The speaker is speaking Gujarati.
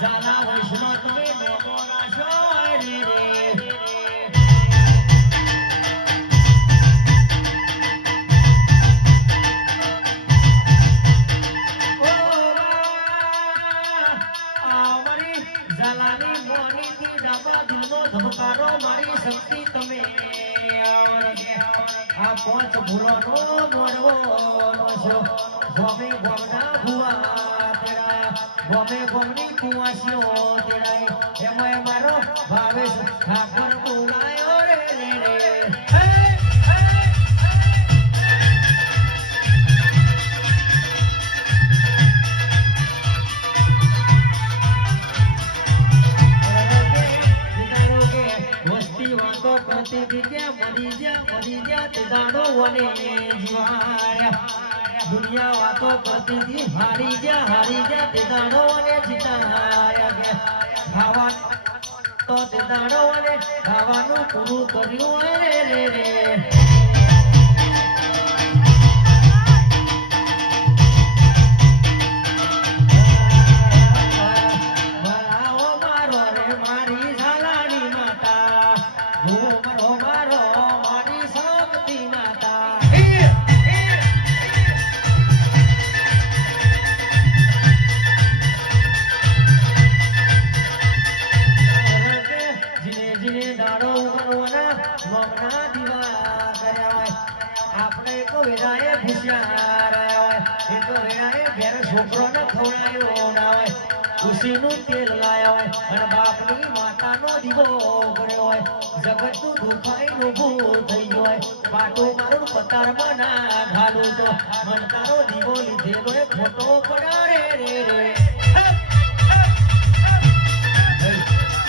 ઝાલા વૈષ્ણવ તમે નમો રાશો રે રે જલાની મોની થી ડાબા દિલનો ધબકારો મારી શક્તિ તમે. આ પાંચ ભૂલોનો મોરવો છો ગમે ગમના ભુવા તેરા ગમે ગમની કુવાસીઓ તેરા એમાં મારો ભાવેશ ઠાકર હતી કે મરી જા મરી જા તે દાડો ખાવાનું પૂરું કર્યું રે રે રે આપણે તો વેળાએ ભૂસ્યા હોય ઘેર છોકરોને ખવડાયો ના હોય ખુશીનું તેલ લાયા હોય બાપની માતાનો દીવો કર્યો જગતનું દુખાઈ થઈ ગયું હોય. પાટો મારું પતારમાં ના ઘાલું તો. મન તારો દીવો લીધેલો ખોટો પડારે રે રે